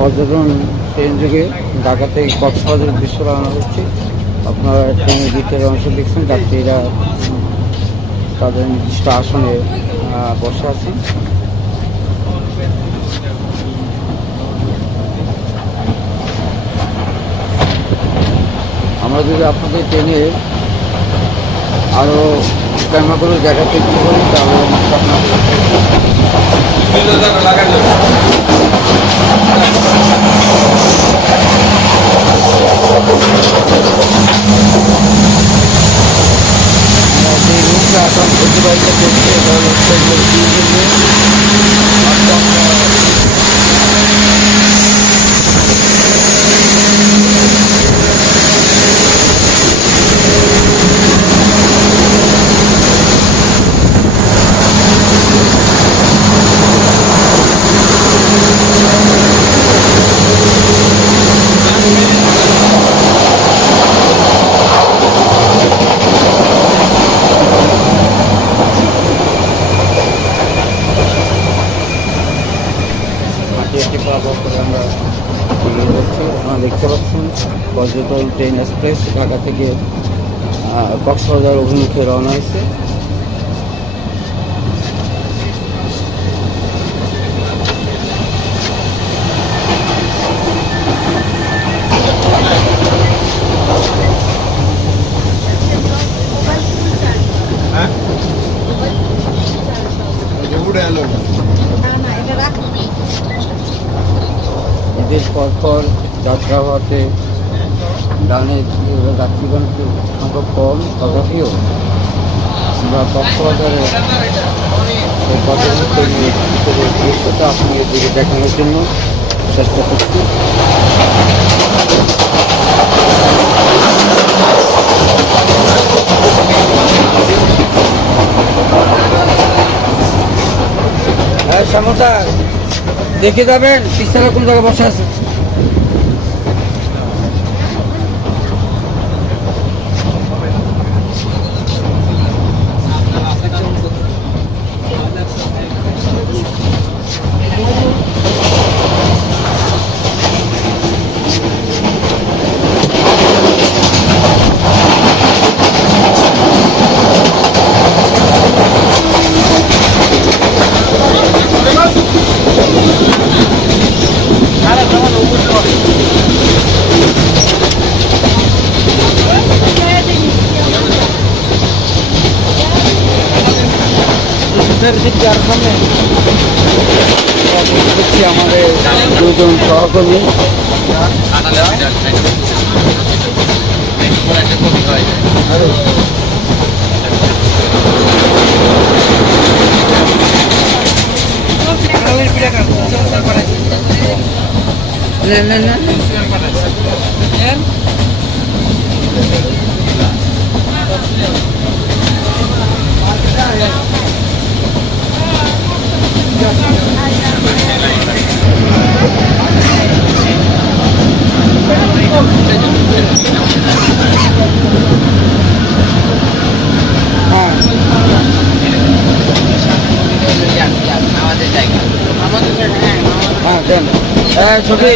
পর্যটন ট্রেন যোগে ঢাকা থেকে কক্সবাজারের দৃশ্য রওনা হচ্ছে। আপনারা ট্রেনের দ্বিতীয় অংশ দেখছেন, যাত্রীরা তাদের নির্দিষ্ট আসনে বসে আছেন। আমরা যদি আপনাদের ট্রেনে আরও ক্যামেরাগুলো দেখাতে ইচ্ছে করি, তাহলে অবশ্যই আপনার আমরা যে রুটটা এখন অতিবাহিত করছি এটা হলো সেগুলো মাটি একটি পাবো করে আমরা এগিয়ে যাচ্ছি আপনারা দেখতে পাচ্ছেন পর্যটন ট্রেন এক্সপ্রেস ঢাকা থেকে কক্সবাজার অভিমুখে রওনা হয়েছে। ঈদের পর পর যাত্রা হওয়াতে ডানে যাত্রীগণ সংখ্যক কম, তথাপিও আমরা দৃশ্যটা আপনি এদিকে দেখানোর জন্য চেষ্টা করছি। হ্যাঁ শ্যামতা দেখে যাবেন, পিছনে কোন জায়গায় বসে আছে? হচ্ছে আমাদের দুজন সহকর্মী। না না না। হ্যাঁ দেন। হ্যাঁ ছবি।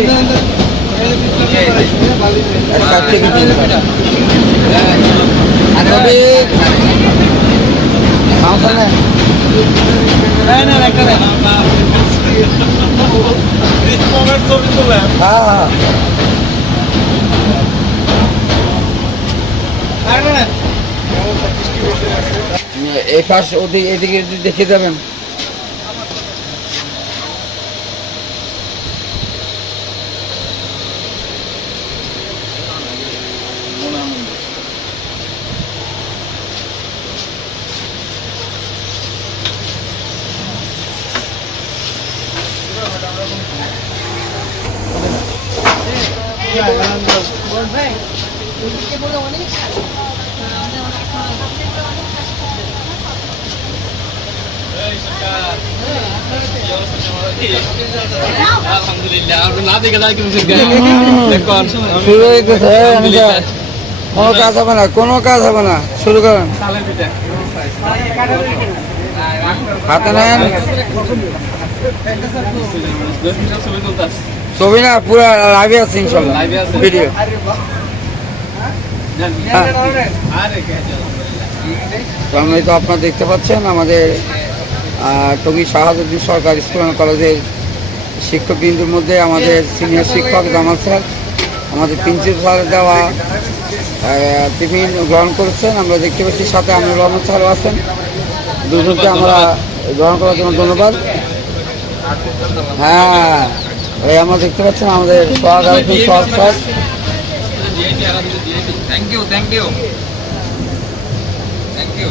হ্যাঁ হ্যাঁ। এই পাশ ওদিকে এদিকে দেখে যাবেন আলহামদুলিল্লাহ না দেখে যাই কিন্তু দেখুন শুরু হয়ে গেছে আমি যা- কোনো কাজ হবে না কোনো কাজ হবে না শুরু করেন। হাতে নেন। ছবি না পুরো লাইভে আছে ইনশাল্লাহ? ভিডিও হ্যাঁ। সামনে তো আপনারা দেখতে পাচ্ছেন আমাদের টঙ্গী শাহাদুদ্দিন সরকারি স্কুল অ্যান্ড কলেজের শিক্ষকবৃন্দের মধ্যে আমাদের সিনিয়র শিক্ষক জামাল স্যার আমাদের প্রিন্সিপাল দেওয়া টিফিন গ্রহণ করেছেন। আমরা দেখতে পাচ্ছি সাথে আমিনুর রহমান স্যারও আছেন। দুজনকে আমরা গ্রহণ করার জন্য ধন্যবাদ। হ্যাঁ এই আমরা দেখতে পাচ্ছেন আমাদের thank you thank you thank you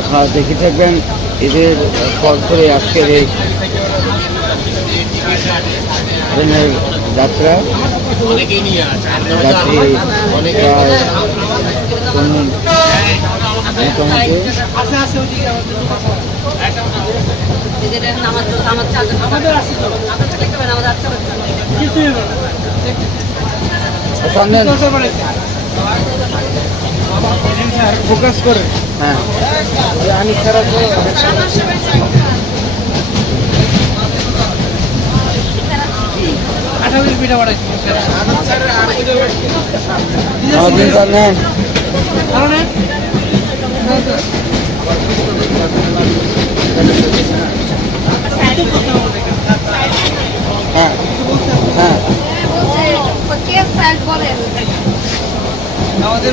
আপনারা দেখে থাকবেন। এদের পর করে আজকের এই ট্রেনের যাত্রা। যাত্রী প্রায় মোটামুটি সামনে ফোকাস করে। হ্যাঁ। আমি ছাড়া আঠারো পিঠা বাড়াইছি হ্যাঁ হ্যাঁ বলেন আমাদের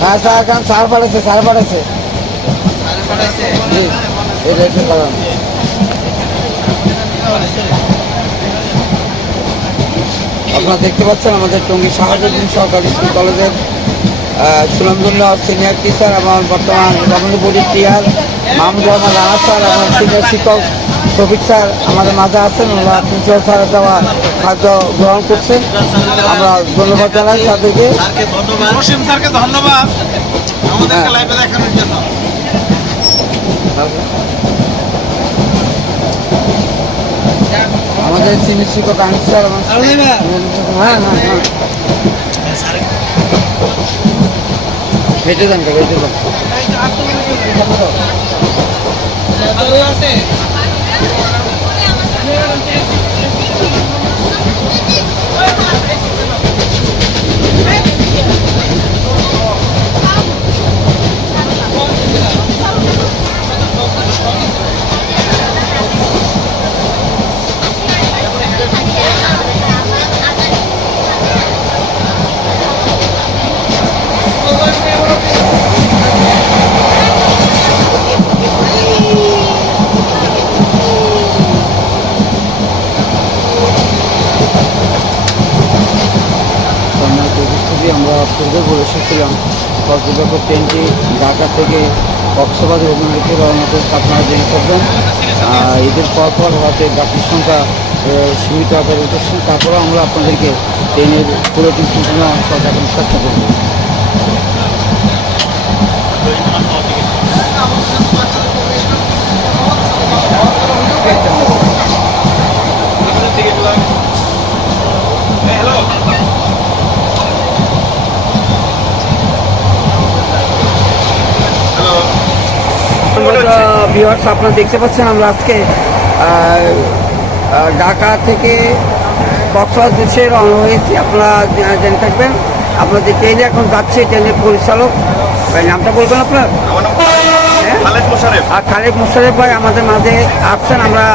হ্যাঁ স্যার এখন সার পাঠাচ্ছে সার পাঠাচ্ছে আপনারা দেখতে পাচ্ছেন আমাদের টঙ্গী শাহাদুদ্দিন সরকারি স্কুল কলেজের সুনামধন্য সিনিয়র টিচার এবং বর্তমান বডির টিয়ার মাহমুদ রহমান রানা স্যার আমার সিনিয়র শিক্ষক। শফিক স্যার আমাদের মাঝে আছেন ওনারা প্রিন্সিপাল স্যার দেওয়া খাদ্য গ্রহণ করছেন। আমরা ধন্যবাদ জানাই তাদেরকে স্যারকে ধন্যবাদ আমাদেরকে হ্যাঁ। লাইভে দেখানোর জন্য। আমাদের সিনিয়র শিক্ষক আনিস স্যার হ্যাঁ হ্যাঁ। হ্যাঁ হেঁটে যান কেন হেঁটে যান আছে। Yeah. কক্সবাজার ট্রেনটি ঢাকা থেকে কক্সবাজার অভিমুখে রওনা করে আপনারা জেনে থাকবেন। ঈদের পর পর হাতে যাত্রীর সংখ্যা সীমিত আকারে উঠেছে তারপরেও আমরা আপনাদেরকে ট্রেনের পুরোটি সূচনা দেখানোর চেষ্টা করব ভিউয়ার্স আপনারা দেখতে পাচ্ছেন আমরা আজকে ঢাকা থেকে কক্সবাজার দেশে রওনা হয়েছি। আপনারা জেনে থাকবেন। আপনার যে ট্রেনে এখন যাচ্ছে ট্রেনের পরিচালক। ভাই নামটা বলবেন আপনার? হ্যাঁ? আর খালেদ মোশারেফ ভাই আমাদের মাঝে আসছেন। আমরা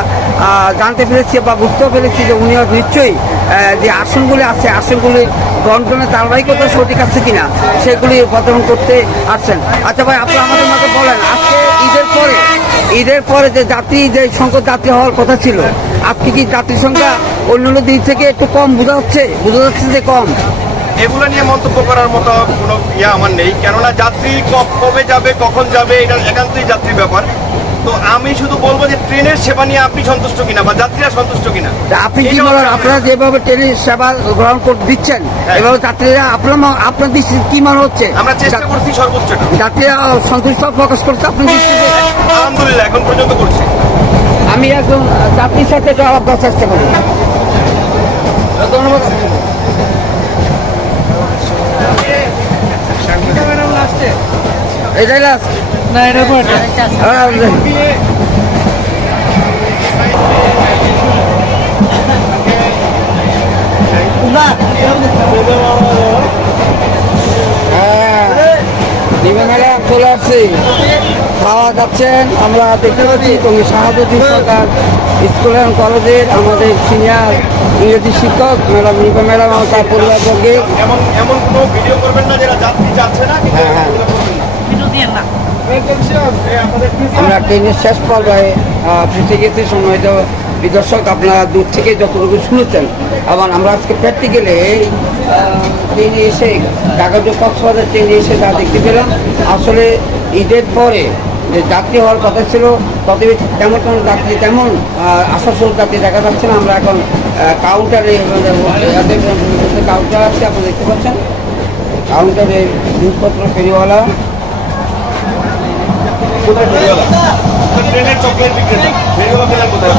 জানতে পেরেছি বা বুঝতেও পেরেছি যে উনি নিশ্চয়ই যে আসনগুলি আছে আসনগুলি বন্টনের ধারাবাহিকতা সঠিক আছে কিনা সেগুলি প্রদর্শন করতে আসছেন। আচ্ছা ভাই আপনি আমাদের মাঝে বলেন আজকে ঈদের পরে ঈদের পরে যে যাত্রী, যে সংখ্যক যাত্রী হওয়ার কথা ছিল আজকে কি যাত্রীর সংখ্যা অন্যান্য দিক থেকে একটু কম বোঝা যাচ্ছে? বোঝা যাচ্ছে যে কম। এগুলো নিয়ে মন্তব্য করার মতো কোনো ইয়ে আমার নেই। কেননা যাত্রী কবে যাবে, কখন যাবে, এটা একান্তই যাত্রী ব্যাপার। তো আমি শুধু বলব যে ট্রেনের সেবা নিয়ে আপনি সন্তুষ্ট কিনা বা যাত্রীরা সন্তুষ্ট কিনা? আপনি কি বলেন আপনারা যেভাবে ট্রেনের সেবা গ্রহণ করতে দিচ্ছেন হ্যাঁ। এভাবে যাত্রীরা আপনার আপনার দৃষ্টি কি মনে হচ্ছে? আমরা চেষ্টা করছি সর্বোচ্চটা যাত্রীরা সন্তুষ্ট প্রকাশ করতে আপনার আলহামদুলিল্লাহ এখন পর্যন্ত করছি। আমি একজন আহ, যাত্রীর সাথে আলাপ করার চেষ্টা করি। ধন্যবাদ। লাস্টে এটাই লাস্ট না এটা পরে নিবে ম্যাডাম চলে আসছি খাওয়া যাচ্ছেন আমরা দেখতে পাচ্ছি তুমি শাহাদুদ্দি সরকার স্কুল অ্যান্ড কলেজের আমাদের সিনিয়র ইংরেজি শিক্ষক ম্যাডাম নিবে ম্যাডাম আমার তার পরিবারবর্গে এমন এমন কোনো ভিডিও করবেন না যারা যাত্রী যাচ্ছে না হ্যাঁ, হ্যাঁ। আমরা ট্রেনের শেষ পর্যায়ে আহ, পৌঁছে গেছি সময় তো দর্শক আপনারা দূর থেকে যতটুকু শুনেছেন আবার আমরা আজকে প্র্যাকটিক্যালে ট্রেনে এসে কাগজ কক্সবাজার ট্রেনে এসে যা দেখতে পেলাম। আসলে ঈদের পরে যে যাত্রী হওয়ার কথা ছিল, তবে তেমন তেমন যাত্রী, তেমন আসানসোল যাত্রী দেখা যাচ্ছে না। আমরা এখন কাউন্টারে কাউন্টার আছে, আপনারা দেখতে পাচ্ছেন। কাউন্টারে জিনিসপত্র, ফেরিওয়ালা। কোথায় ফেরিওয়ালা? ট্রেনের চকলেট বিক্রেতা সেইগুলো পেলেন কোথায়?